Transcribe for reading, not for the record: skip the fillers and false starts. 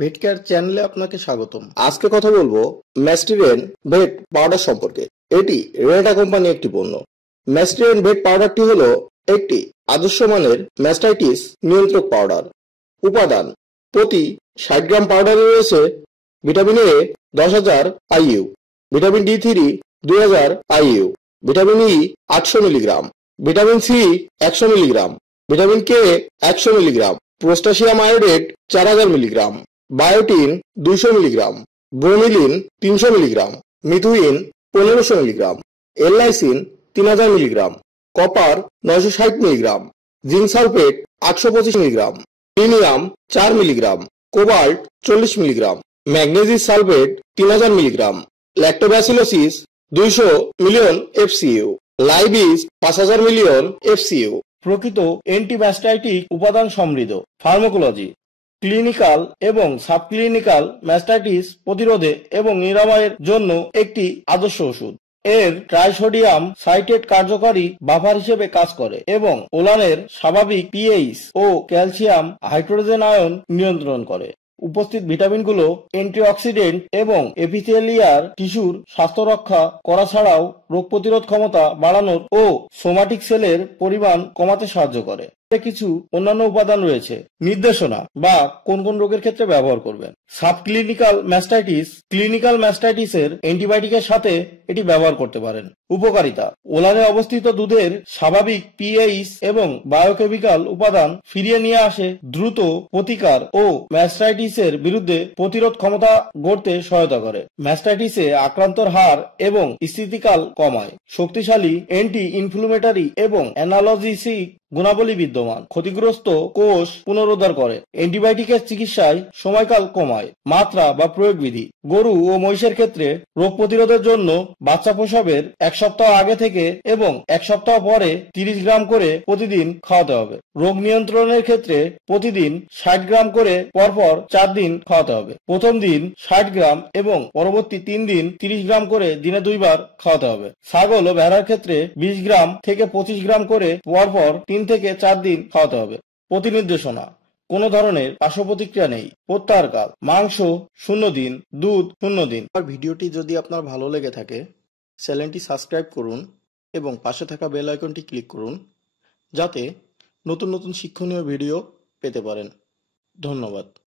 ভেটকেয়ার চ্যানেলে আপনাকে স্বাগতম। আজকে কথা বলবো ম্যাস্টিরেন ভেট পাউডার সম্পর্কে। এটি রেটা কোম্পানি একটি পণ্য। ম্যাস্টিরেন ভেট পাউডারটি হলো একটি আদর্শ মানের ম্যাস্টাইটিস নিয়ন্ত্রক পাউডার। উপাদান: প্রতি 60 গ্রাম পাউডারে রয়েছে ভিটামিন এ 10,000 IU, ভিটামিন ডি3 2000 IU, vitamin E 800 milligram, vitamin C 100 milligram, vitamin K 100 milligram, potassium iodate 4000 milligram, biotin 200 milligram, bromelain 300 milligram, methionine 1500 milligram, L lysine 3000 milligram, copper 960 milligram, zinc sulphate 825 milligram, premium 4 milligram, cobalt 40 milligram, magnesium sulphate 3000 milligram, lactobacillus 200 million FCU, লাইবিস 5000 million FCU। প্রকৃত অ্যান্টিম্যাস্টাইটিক উপাদান সমৃদ্ধ। Pharmacology: clinical এবং subclinical mastitis প্রতিরোধে এবং নিরাময়ের জন্য একটি আদর্শ ওষুধ। এর ট্রাইসোডিয়াম সাইটেট কার্যকরী বাফার হিসেবে কাজ করে এবং ওলানের স্বাভাবিক পিএইচ ও ক্যালসিয়াম হাইড্রোজেন আয়ন নিয়ন্ত্রণ করে। উপস্থিত ভিটামিনগুলো অ্যান্টিঅক্সিডেন্ট এবং এপিথেলিয়াল টিস্যুর স্বাস্থ্য রক্ষা করা ছাড়াও রোগ প্রতিরোধ ক্ষমতা বাড়ানোর ও সোমাটিক সেলের পরিমাণ কমাতে সাহায্য করে। কিছু অন্যান্য উপাদান রয়েছে। নির্দেশনা বা কোন কোন রোগের ক্ষেত্রে ব্যবহার করবেন। সাবক্লিনিক্যাল ম্যাস্টাইটিস: ক্লিনিক্যাল ম্যাস্টাইটিসের অ্যান্টিবায়োটিকের সাথে এটি ব্যবহার করতে পারেন। উপকারিতা: ওলানে অবস্থিত দুধের স্বাভাবিক পিএইচ এবং বায়োকেমিক্যাল উপাদান ফিরিয়ে নিয়ে আসে, দ্রুত প্রতিকার ও ম্যাস্টাইটিসের বিরুদ্ধে প্রতিরোধ ক্ষমতা গড়তে সহায়তা করে। ম্যাস্টাইটিসে আক্রান্তর হার এবং স্থিতিকাল কমায়। শক্তিশালী অ্যান্টি ইনফ্লুমেটরি এবং অ্যানালজেসিক গুণাবলী বিদ্যমান। ক্ষতিগ্রস্ত কোষ পুনরুদ্ধার করে। অ্যান্টিবায়োটিকের চিকিৎসায় সময়কাল কমায়। মাত্রা বা প্রয়োগ বিধি: গরু ও মহিষের ক্ষেত্রে রোগ প্রতিরোধের জন্য বাচ্চা প্রসবের 1 সপ্তাহ আগে থেকে এবং 1 সপ্তাহ পরে 30 গ্রাম করে প্রতিদিন খাওয়াতে হবে। রোগ নিয়ন্ত্রণের ক্ষেত্রে প্রতিদিন 60 গ্রাম করে পরপর 4 দিন খাওয়াতে হবে। প্রথম দিন 60 গ্রাম এবং পরবর্তী 3 দিন 30 গ্রাম করে দিনে 2 বার খাওয়াতে হবে। ছাগল ও ভেড়ার ক্ষেত্রে 20 গ্রাম থেকে 25 গ্রাম করে পরপর 3 থেকে 4 দিন খাওয়াতে হবে। প্রতিনির্দেশনা: কোনো ধরনের পার্শ্ব প্রতিক্রিয়া নেই। প্রত্যাহারকাল: মাংস 0 দিন, দুধ 0 দিন। আর ভিডিওটি যদি আপনার ভালো লেগে থাকে চ্যানেলটি সাবস্ক্রাইব করুন এবং পাশে থাকা বেল আইকনটি ক্লিক করুন যাতে নতুন নতুন শিক্ষণীয় ভিডিও পেতে পারেন। ধন্যবাদ।